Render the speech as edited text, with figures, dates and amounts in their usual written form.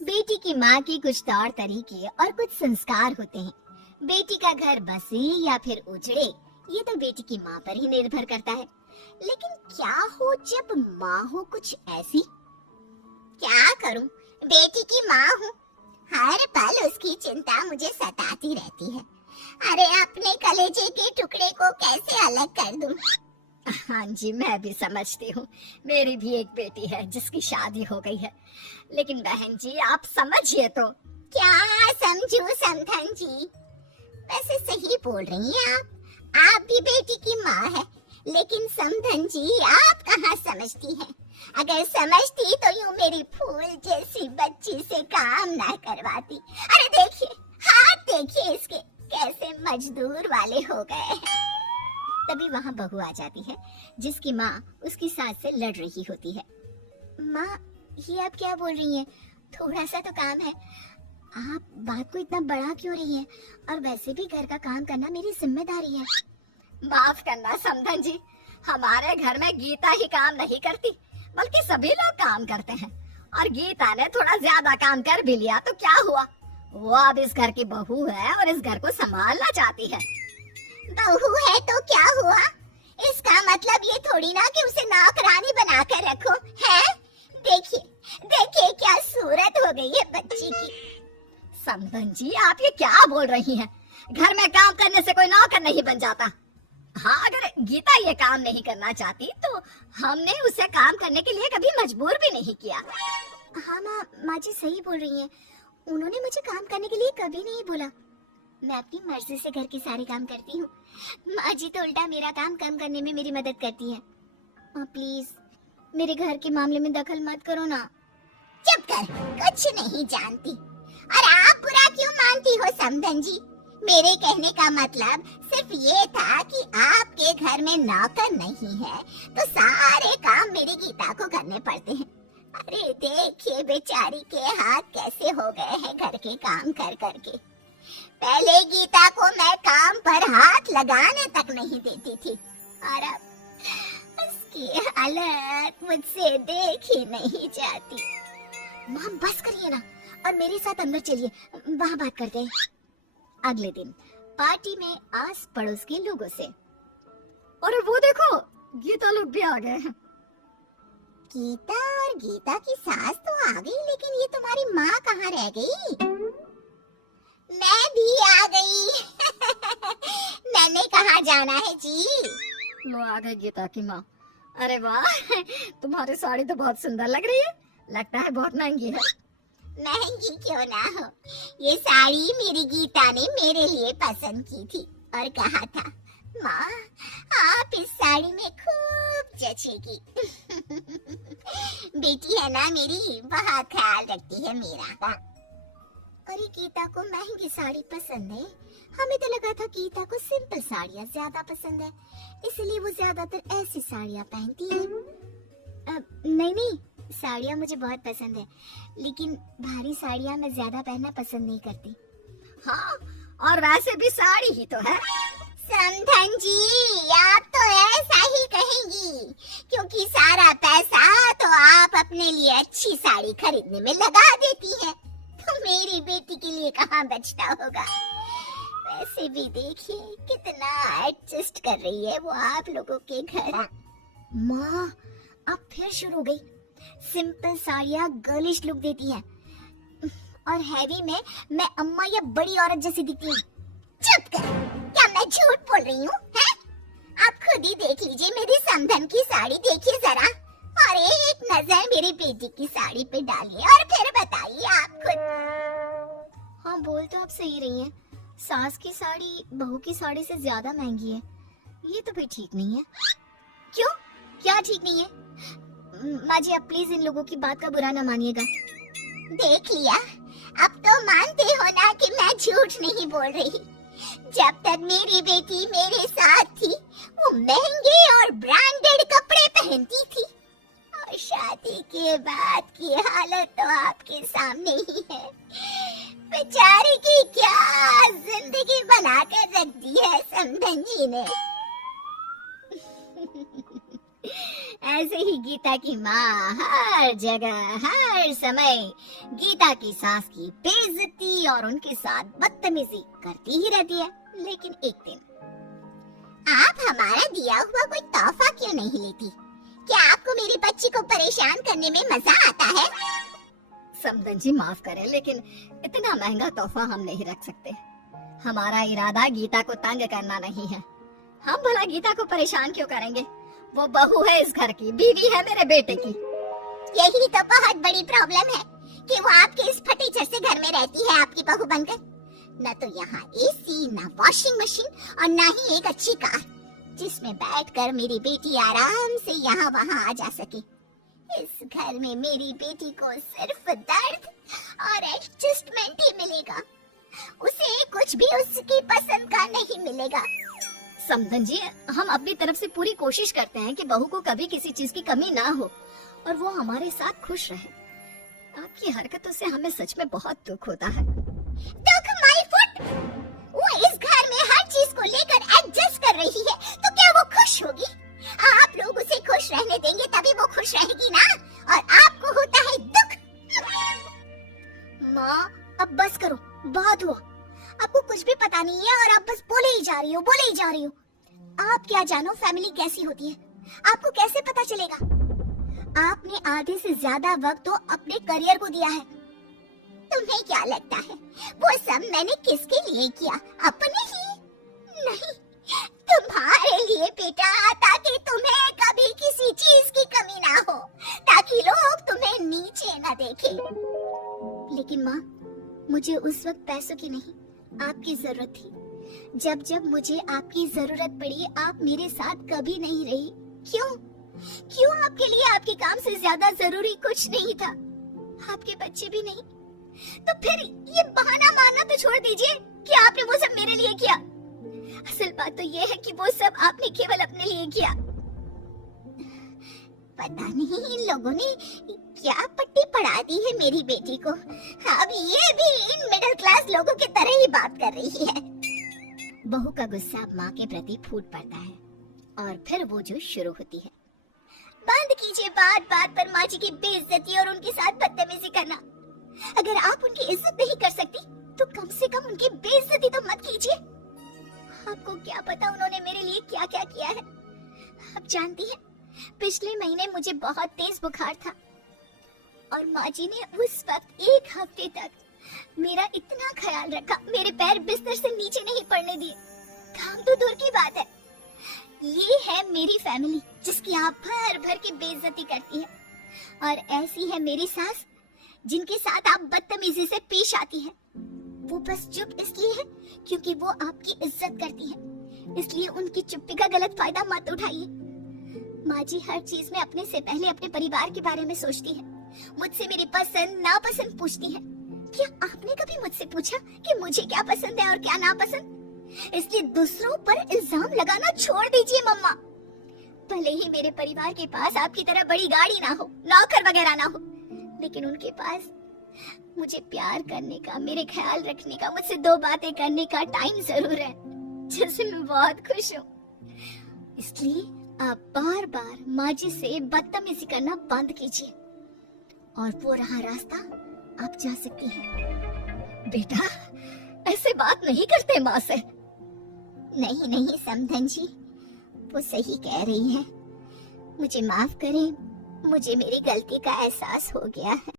बेटी की माँ के कुछ तौर तरीके और कुछ संस्कार होते हैं। बेटी का घर बसे या फिर उजड़े, ये तो बेटी की माँ पर ही निर्भर करता है। लेकिन क्या हो जब माँ हो कुछ ऐसी? क्या करूं, बेटी की माँ हूँ, हर पल उसकी चिंता मुझे सताती रहती है। अरे अपने कलेजे के टुकड़े को कैसे अलग कर दूं? हाँ जी, मैं भी समझती हूँ। मेरी भी एक बेटी है जिसकी शादी हो गई है। लेकिन बहन जी, आप समझिए तो। क्या समझू समधन जी? वैसे सही बोल रही हैं आप भी बेटी की माँ है। लेकिन समधन जी, आप कहाँ समझती हैं? अगर समझती तो यूं मेरी फूल जैसी बच्ची से काम ना करवाती। अरे देखिए, हाथ देखिए इसके कैसे मजदूर वाले हो गए हैं। तभी वहाँ बहू आ जाती है जिसकी माँ उसकी सास से लड़ रही होती है। माँ, ये आप क्या बोल रही हैं? थोड़ा सा तो काम है, आप बात को इतना बड़ा क्यों रही हैं? और वैसे भी घर का काम करना मेरी जिम्मेदारी है। माफ करना समधन जी, हमारे घर में गीता ही काम नहीं करती, बल्कि सभी लोग काम करते हैं। और गीता ने थोड़ा ज्यादा काम कर भी लिया तो क्या हुआ? वो अब इस घर की बहू है और इस घर को संभालना चाहती है। बहू है तो क्या हुआ? इसका मतलब ये थोड़ी ना कि उसे नौकरानी बनाकर रखो, है? देखिए, देखिए क्या सूरत हो गई है बच्ची की। समधन जी, आप ये क्या बोल रही हैं? घर में काम करने से कोई नौकर नहीं बन जाता। हाँ, अगर गीता ये काम नहीं करना चाहती तो हमने उसे काम करने के लिए कभी मजबूर भी नहीं किया। हाँ माँ जी सही बोल रही हैं। उन्होंने मुझे काम करने के लिए कभी नहीं बोला। मैं अपनी मर्जी से घर के सारे काम करती हूँ। माँ जी तो उल्टा मेरा काम कम करने में मेरी मदद करती है। प्लीज मेरे घर के मामले में दखल मत करो ना। चुप कर, कुछ नहीं जानती। और आप बुरा क्यों मानती हो समधन जी? मेरे कहने का मतलब सिर्फ ये था कि आपके घर में नौकर नहीं है तो सारे काम मेरी गीता को करने पड़ते हैं। अरे देखिए बेचारी के हाथ कैसे हो गए हैं घर के काम कर करके। पहले गीता को मैं काम पर हाथ लगाने तक नहीं देती थी और अब उसकी हालत मुझसे देखी नहीं जाती। माँ बस करिए ना और मेरे साथ अंदर चलिए, वहाँ बात करते हैं। अगले दिन पार्टी में आस पड़ोस के लोगों से, अरे वो देखो, गीता लोग भी आ गए हैं। गीता और गीता की सास तो आ गई, लेकिन ये तुम्हारी माँ कहाँ रह गई? मैं भी आ गई। मैंने कहाँ जाना है जी? लो आ गई गीता की माँ। अरे वाह, तुम्हारी साड़ी तो बहुत सुंदर लग रही है। लगता है बहुत महंगी है। महंगी क्यों ना हो, ये साड़ी मेरी गीता ने मेरे लिए पसंद की थी और कहा था, माँ आप इस साड़ी में खूब जचेगी। बेटी है ना मेरी, बहुत ख्याल रखती है मेरा। अरे गीता को महंगी साड़ी पसंद है, हमें तो लगा था गीता को सिंपल साड़ियाँ ज्यादा पसंद है, इसलिए वो ज्यादातर ऐसी साड़ियाँ पहनती है। नहीं, साड़ियाँ मुझे बहुत पसंद है, लेकिन भारी साड़ियाँ मैं ज्यादा पहनना पसंद नहीं करती। हाँ, और वैसे भी साड़ी ही तो है। समधन जी, आप तो ऐसा ही कहेंगी, क्योंकि सारा पैसा तो आप अपने लिए अच्छी साड़ी खरीदने में लगा देती हैं, तो मेरी बेटी के लिए कहाँ बचता होगा। वैसे भी देखिए कितना एडजस्ट कर रही है वो आप लोगों के घर। माँ अब फिर शुरू हो गई। सिंपल साड़ियाँ गर्लिश लुक देती है और हैवी में मैं अम्मा या बड़ी औरत जैसी दिखती हूँ। चुप कर, क्या मैं झूठ बोल रही हूँ? आप खुद ही देख लीजिए मेरी समधन की साड़ी, देखिए जरा, और एक नजर मेरी बेटी की साड़ी पे डालिए और फिर बताइए आप खुद। हाँ बोल तो आप सही रही हैं, सास की साड़ी बहू की साड़ी से ज्यादा महंगी है। ये तो भी ठीक नहीं है। क्यों, क्या ठीक नहीं है? माँ जी आप प्लीज इन लोगों की बात का बुरा ना मानिएगा। देख लिया, अब तो मानते हो ना कि मैं झूठ नहीं बोल रही। जब तक मेरी बेटी मेरे साथ थी वो महंगे और ब्रांडेड कपड़े पहनती थी, और शादी के बाद की हालत तो आपके सामने ही है। बेचारी की क्या जिंदगी बना कर रख दी है समधन जी ने। ऐसे ही गीता की माँ हर जगह हर समय गीता की सास की बेइज्जती और उनके साथ बदतमीजी करती ही रहती है। लेकिन एक दिन, आप हमारा दिया हुआ कोई तोहफा क्यों नहीं लेती? क्या आपको मेरी बच्ची को परेशान करने में मजा आता है? समदन जी माफ करें, लेकिन इतना महंगा तोहफा हम नहीं रख सकते। हमारा इरादा गीता को तंग करना नहीं है। हम भला गीता को परेशान क्यों करेंगे? वो बहू है इस घर की, बीवी है मेरे बेटे की। यही तो बहुत बड़ी प्रॉब्लम है कि वो आपके इस फटीचर से घर में रहती है आपकी बहू बनकर। न तो यहाँ एसी, न वॉशिंग मशीन और न ही एक अच्छी कार जिसमें बैठकर मेरी बेटी आराम से यहाँ वहाँ आ जा सके। इस घर में मेरी बेटी को सिर्फ दर्द और एडजस्टमेंट ही मिलेगा। उसे कुछ भी उसकी पसंद का नहीं मिलेगा। समदन जी, हम अपनी तरफ से पूरी कोशिश करते हैं कि बहू को कभी किसी चीज की कमी ना हो और वो हमारे साथ खुश रहे। आपकी हरकतों से हमें सच में बहुत दुख होता है। दुख माय फुट! वो इस घर में हर चीज को लेकर एडजस्ट कर रही है, तो क्या वो खुश होगी? आप लोग उसे खुश रहने देंगे तभी वो खुश रहेगी ना, और आपको होता है दुख। माँ, अब बस करो, बहुत हुआ। आपको कुछ भी पता नहीं है और आप बस बोले ही जा रही हो। आप क्या जानो फैमिली कैसी होती है? आपको कैसे पता चलेगा? आपने आधे से ज्यादा वक्त तो अपने करियर को दिया है। तुम्हें क्या लगता है वो सब मैंने किसके लिए किया? अपने ही? नहीं, तुम्हारे लिए बेटा, ताकि तुम्हें कभी किसी चीज की कमी ना हो, ताकि लोग तुम्हें नीचे ना देखें। लेकिन माँ, मुझे उस वक्त पैसों की नहीं, आपकी जरूरत थी। जब जब मुझे आपकी जरूरत पड़ी, आप मेरे साथ कभी नहीं रही। क्यों आपके लिए आपके काम से ज्यादा जरूरी कुछ नहीं था? आपके बच्चे भी नहीं? तो फिर ये बहाना मारना तो छोड़ दीजिए कि आपने वो सब मेरे लिए किया। असल बात तो ये है कि वो सब आपने केवल अपने लिए किया। पता नहीं इन लोगों ने क्या पट्टी पढ़ा दी है मेरी बेटी को। अब ये भी इन मिडिल क्लास लोगों की तरह ही बात कर रही है। बहू का गुस्सा माँ के प्रति फूट पड़ता है और फिर वो जो शुरू होती है। बंद कीजिए बात बात पर माँ जी की बेइज्जती और उनके साथ बदतमीजी करना। अगर आप उनकी इज्जत नहीं कर सकती तो कम से कम उनकी बेइज्जती तो मत कीजिए। आपको क्या पता उन्होंने मेरे लिए क्या क्या किया है। आप जानती हैं, पिछले महीने मुझे बहुत तेज बुखार था और माँ जी ने उस वक्त 1 हफ्ते तक मेरा इतना ख्याल रखा, मेरे पैर बिस्तर से नीचे नहीं पड़ने दिए। काम तो दूर की बात है। ये है मेरी फैमिली जिसकी आप भर भर की बेइज्जती करती है, और ऐसी है मेरी सास जिनके साथ आप बदतमीजी से पेश आती है। वो बस चुप इसलिए है क्योंकि वो आपकी इज्जत करती है, इसलिए उनकी चुप्पी का गलत फायदा मत उठाइए। माँ जी हर चीज में अपने से पहले अपने परिवार के बारे में सोचती है। मुझसे मेरी पसंद नापसंद पूछती है। क्या आपने कभी मुझसे पूछा कि मुझे क्या पसंद है और क्या नापसंद? इसलिए दूसरों पर इल्जाम लगाना छोड़ दीजिए मम्मा। भले ही मेरे परिवार के पास आपकी तरह बड़ी गाड़ी ना हो, नौकर वगैरह ना हो, लेकिन उनके पास मुझे प्यार करने का, मेरे ख्याल रखने का, मुझसे 2 बातें करने का टाइम जरूर है, जिससे मैं बहुत खुश हूँ। इसलिए आप बार बार माँ जी से बदतमीजी करना बंद कीजिए और वो रहा रास्ता, आप जा सकती हैं। बेटा, ऐसे बात नहीं करते माँ से। नहीं समधन जी, वो सही कह रही है। मुझे माफ करें, मुझे मेरी गलती का एहसास हो गया है।